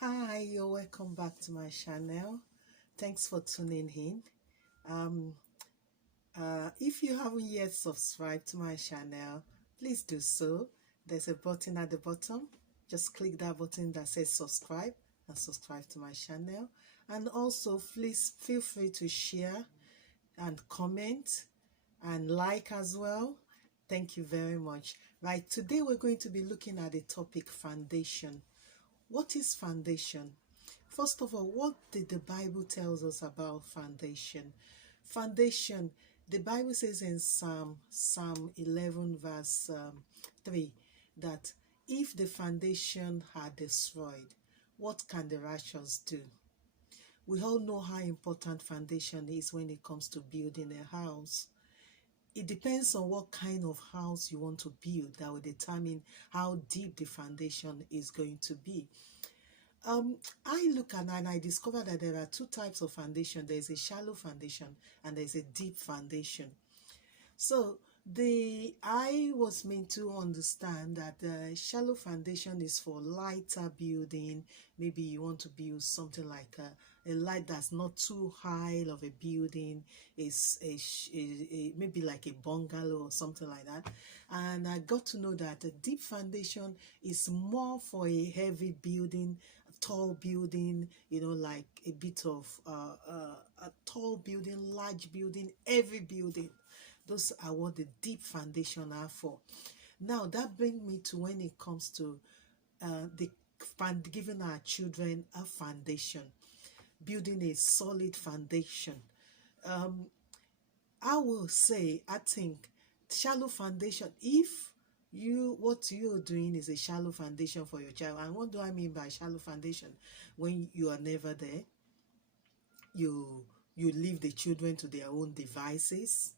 Hi, you're welcome back to my channel. Thanks for tuning in. Um, if you haven't yet subscribed to my channel, please do so. There's a button at the bottom. Just click that button that says subscribe and subscribe to my channel. And also, please feel free to share and comment and like as well. Thank you very much. Right, today we're going to be looking at the topic foundation. What is foundation? First of all, what did the Bible tells us about foundation? Foundation, the Bible says in Psalm 11 verse 3 that if the foundation are destroyed, what can the righteous do? We all know how important foundation is when it comes to building a house. It depends on what kind of house you want to build that will determine how deep the foundation is going to be. Um, I look at and I discover that there are two types of foundation. There's a shallow foundation and there's a deep foundation. So I was meant to understand that the shallow foundation is for lighter building. Maybe you want to build something like a light that's not too high of a building, is maybe like a bungalow or something like that. And I got to know that a deep foundation is more for a heavy building, tall building, like a bit of a tall building, large building, heavy building. Those are what the deep foundation are for. Now that brings me to when it comes to the giving our children a foundation, building a solid foundation. Um, I will say, I think shallow foundation, if what you're doing is a shallow foundation for your child. And what do I mean by shallow foundation? When you are never there, you you leave the children to their own devices.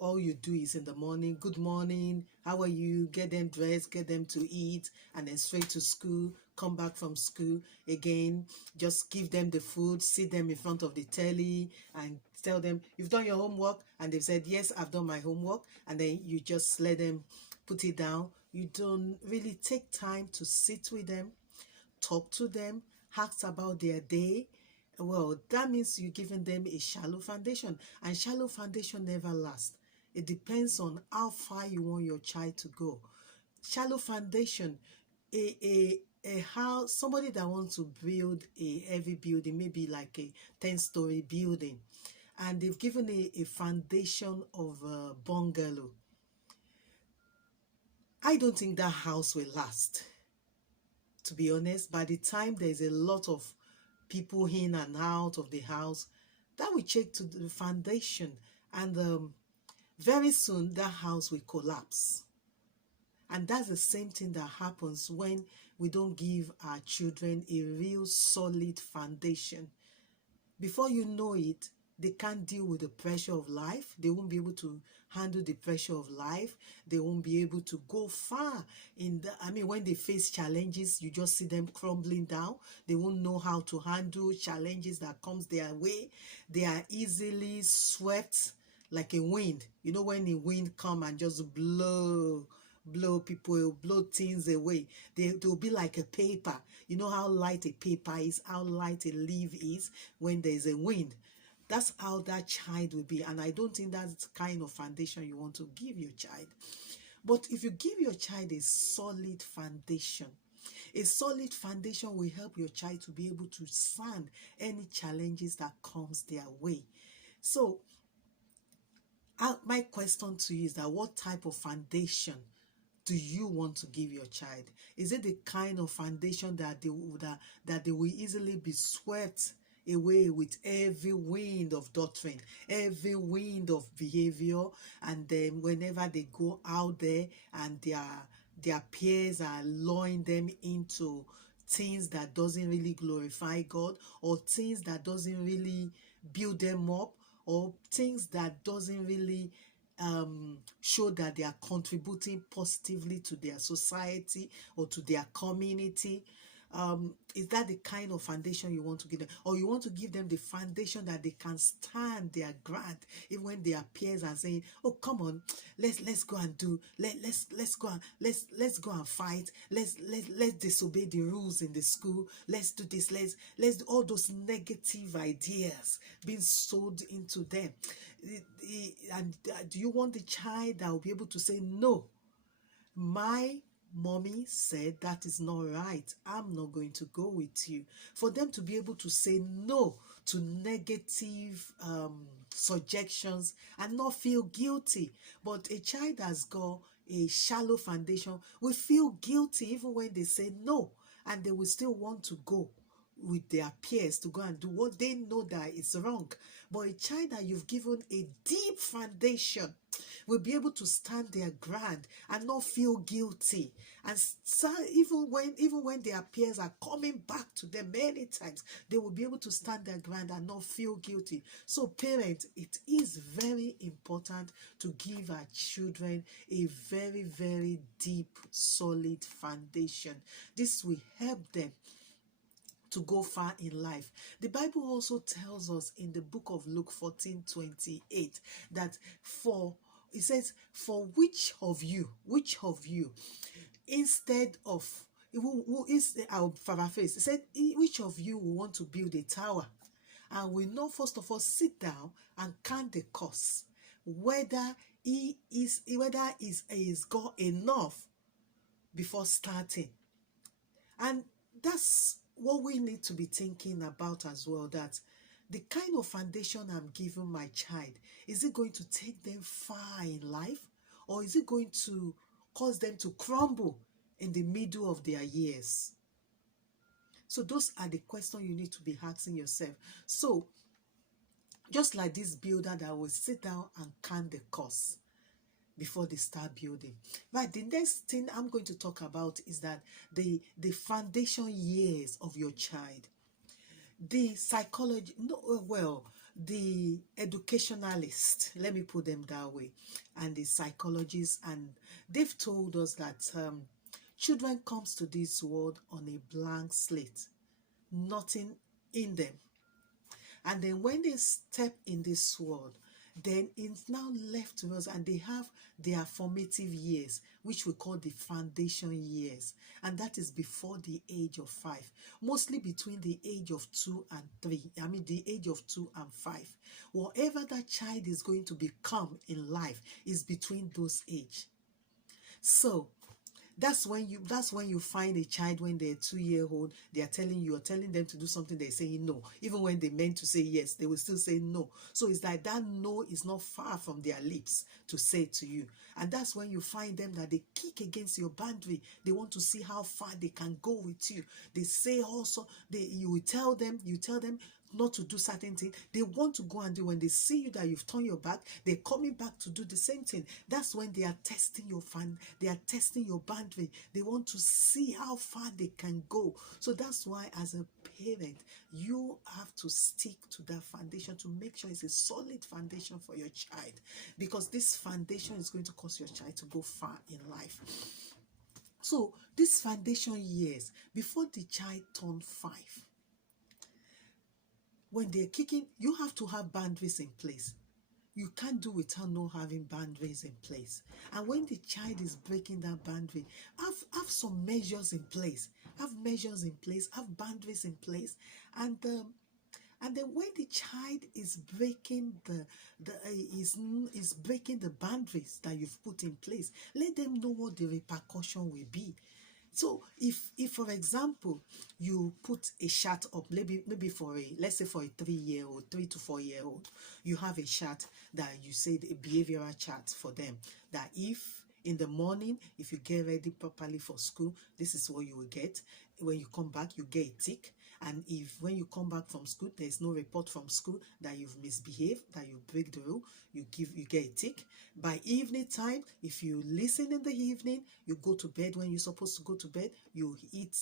All you do is in the morning, good morning, how are you, get them dressed, get them to eat, and then straight to school, come back from school again, just give them the food, sit them in front of the telly and tell them you've done your homework, and they've said yes, I've done my homework, and then you just let them put it down. You don't really take time to sit with them, talk to them, ask about their day. Well, that means you're giving them a shallow foundation, and shallow foundation never lasts. It depends on how far you want your child to go. Shallow foundation, a house, somebody that wants to build a heavy building, maybe like a 10-story building, and they've given a foundation of a bungalow. I don't think that house will last. To be honest, by the time there's a lot of people in and out of the house, that will check to the foundation, and very soon that house will collapse. And that's the same thing that happens when we don't give our children a real solid foundation. Before you know it, they can't deal with the pressure of life. They won't be able to handle the pressure of life. They won't be able to go far when they face challenges, you just see them crumbling down. They won't know how to handle challenges that comes their way. They are easily swept like a wind. You know, when a wind come and just blow people, blow things away, they'll be like a paper. You know how light a paper is, how light a leaf is when there's a wind. That's how that child will be. And I don't think that's the kind of foundation you want to give your child. But if you give your child a solid foundation will help your child to be able to stand any challenges that comes their way. So my question to you is that what type of foundation do you want to give your child? Is it the kind of foundation that they will easily be swept away with every wind of doctrine, every wind of behavior, and then whenever they go out there and their peers are luring them into things that doesn't really glorify God, or things that doesn't really build them up, or things that doesn't really show that they are contributing positively to their society or to their community? Is that the kind of foundation you want to give them, or you want to give them the foundation that they can stand their ground even when their peers are saying, oh, come on, let's go and do, let's go and let's go and fight, let's disobey the rules in the school, let's do this, let's do all those negative ideas being sold into them. And do you want the child that will be able to say, no, my mommy said that is not right, I'm not going to go with you? For them to be able to say no to negative suggestions and not feel guilty. But a child has got a shallow foundation will feel guilty even when they say no, and they will still want to go with their peers to go and do what they know that is wrong. But a child that you've given a deep foundation will be able to stand their ground and not feel guilty. And so even when their peers are coming back to them many times, they will be able to stand their ground and not feel guilty. So parents, it is very important to give our children a very, very deep, solid foundation. This will help them to go far in life. The Bible also tells us in the book of Luke 14:28 that it says, for which of you, instead of, who is, I'll paraphrase, it said, which of you will want to build a tower and will not first of all sit down and count the cost, whether he's got enough before starting? And that's what we need to be thinking about as well, that the kind of foundation I'm giving my child, is it going to take them far in life, or is it going to cause them to crumble in the middle of their years? So those are the questions you need to be asking yourself. So just like this builder that will sit down and count the cost before they start building. Right, the next thing I'm going to talk about is that the foundation years of your child. The psychology, no, well, the educationalists, let me put them that way, and the psychologists, and they've told us that children comes to this world on a blank slate, nothing in them. And then when they step in this world, then it's now left to us, and they have their formative years, which we call the foundation years, and that is before the age of 5, mostly between the age of 2 and 3. I mean, the age of 2 and 5. Whatever that child is going to become in life is between those age. So that's when you find a child when they're 2-year-old, you're telling them to do something, they're saying no. Even when they meant to say yes, they will still say no. So it's like that no is not far from their lips to say to you. And that's when you find them that they kick against your boundary. They want to see how far they can go with you. They say also, you tell them not to do certain things. They want to go and do. When they see you that you've turned your back, they're coming back to do the same thing. That's when they are testing your they are testing your boundary. They want to see how far they can go. So that's why, as a parent, you have to stick to that foundation to make sure it's a solid foundation for your child, because this foundation is going to cause your child to go far in life. So these foundation years, before the child turns 5, when they're kicking, you have to have boundaries in place. You can't do without not having boundaries in place. And when the child is breaking that boundary, have some measures in place. Have measures in place. Have boundaries in place. And then when the child is breaking is breaking the boundaries that you've put in place, let them know what the repercussion will be. So if for example, you put a chart up, maybe for let's say for a 3-year-old, 3 to 4-year-old, you have a chart that you say, a behavioral chart for them, that if in the morning, if you get ready properly for school, this is what you will get. When you come back, you get a tick. And if when you come back from school, there's no report from school that you've misbehaved, that you break the rule, you get a tick. By evening time, if you listen in the evening, you go to bed when you're supposed to go to bed, you eat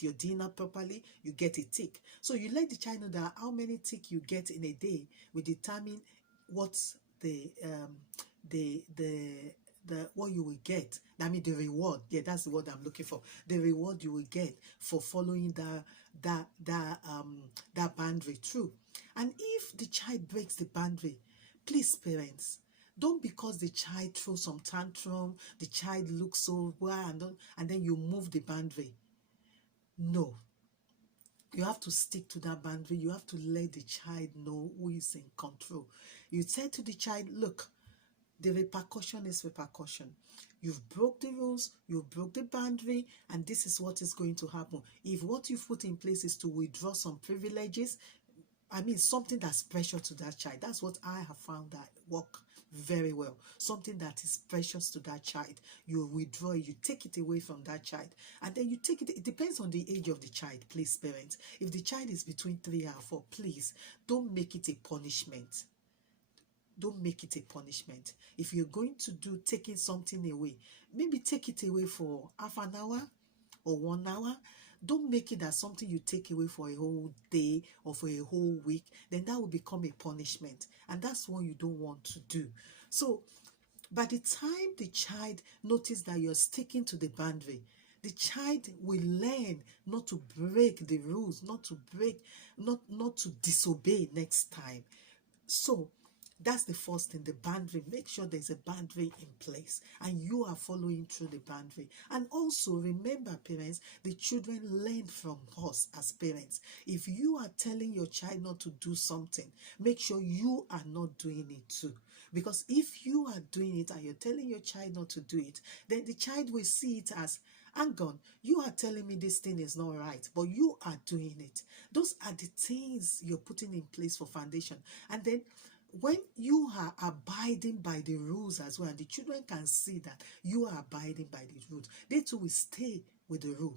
your dinner properly, you get a tick. So you let the child know that how many tick you get in a day will determine what's the what you will get. I mean the reward. Yeah, that's the word I'm looking for. The reward you will get for following that boundary through. And if the child breaks the boundary, please, parents, don't, because the child throws some tantrum, the child looks so well, and then you move the boundary. No, you have to stick to that boundary. You have to let the child know who is in control. You say to the child, look, the repercussion is repercussion. You've broke the rules, you broke the boundary, and this is what is going to happen. If what you've put in place is to withdraw some privileges, I mean, something that's precious to that child. That's what I have found that work very well. Something that is precious to that child. You withdraw it, you take it away from that child. And then you take it. It depends on the age of the child, please, parents. If the child is between 3 and 4, please, don't make it a punishment. Don't make it a punishment. If you're going to do taking something away, maybe take it away for half an hour or 1 hour. Don't make it as something you take away for a whole day or for a whole week. Then that will become a punishment. And that's what you don't want to do. So by the time the child notices that you're sticking to the boundary, the child will learn not to break the rules, not to disobey next time. So that's the first thing, the boundary. Make sure there's a boundary in place and you are following through the boundary. And also remember, parents, the children learn from us as parents. If you are telling your child not to do something, make sure you are not doing it too. Because if you are doing it and you're telling your child not to do it, then the child will see it as, hang on, you are telling me this thing is not right, but you are doing it. Those are the things you're putting in place for foundation. And then when you are abiding by the rules as well, and the children can see that you are abiding by the rules, they too will stay with the rule.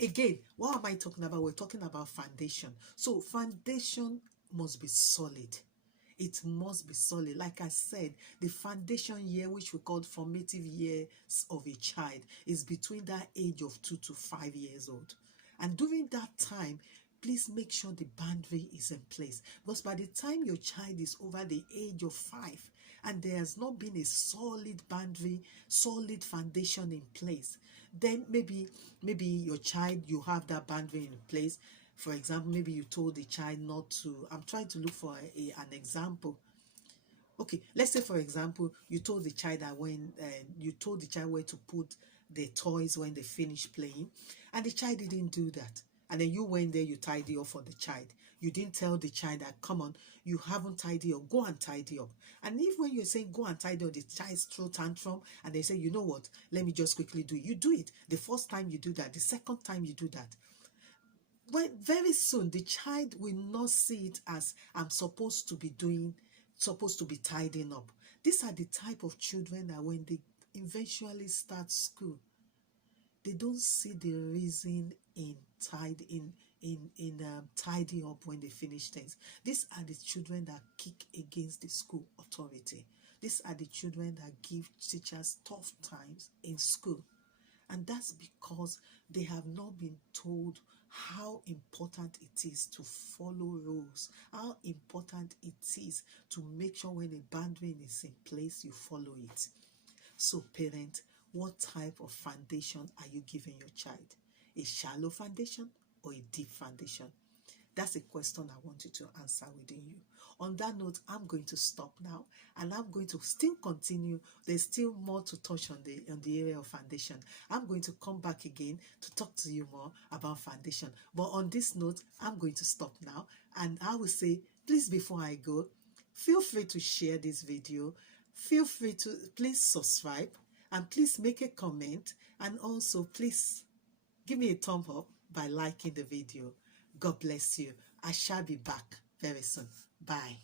Again, what am I talking about? We're talking about foundation. So foundation must be solid. It must be solid. Like I said, the foundation year, which we call formative years of a child, is between that age of 2 to 5 years old. And during that time, please make sure the boundary is in place. Because by the time your child is over the age of 5 and there has not been a solid boundary, solid foundation in place, then maybe your child, you have that boundary in place. For example, maybe you told the child not to, I'm trying to look for an example. Okay, let's say, for example, you told the child that when you told the child where to put the toys when they finish playing, and the child didn't do that. And then you went there, you tidy up for the child. You didn't tell the child that, come on, you haven't tidy up, go and tidy up. And if when you're saying go and tidy up, the child throw tantrum and they say, you know what, let me just quickly do it. You do it. The first time you do that, the second time you do that. Well, very soon the child will not see it as I'm supposed to be tidying up. These are the type of children that when they eventually start school, they don't see the reason in tidying up when they finish things. These are the children that kick against the school authority. These are the children that give teachers tough times in school. And that's because they have not been told how important it is to follow rules, how important it is to make sure when a boundary is in place, you follow it. So parent, what type of foundation are you giving your child? A shallow foundation or a deep foundation? That's a question I want you to answer within you. On that note, I'm going to stop now and I'm going to still continue. There's still more to touch on the area of foundation. I'm going to come back again to talk to you more about foundation. But on this note, I'm going to stop now and I will say, please, before I go, feel free to share this video. Feel free to please subscribe and please make a comment, and also please give me a thumb up by liking the video. God bless you. I shall be back very soon. Bye.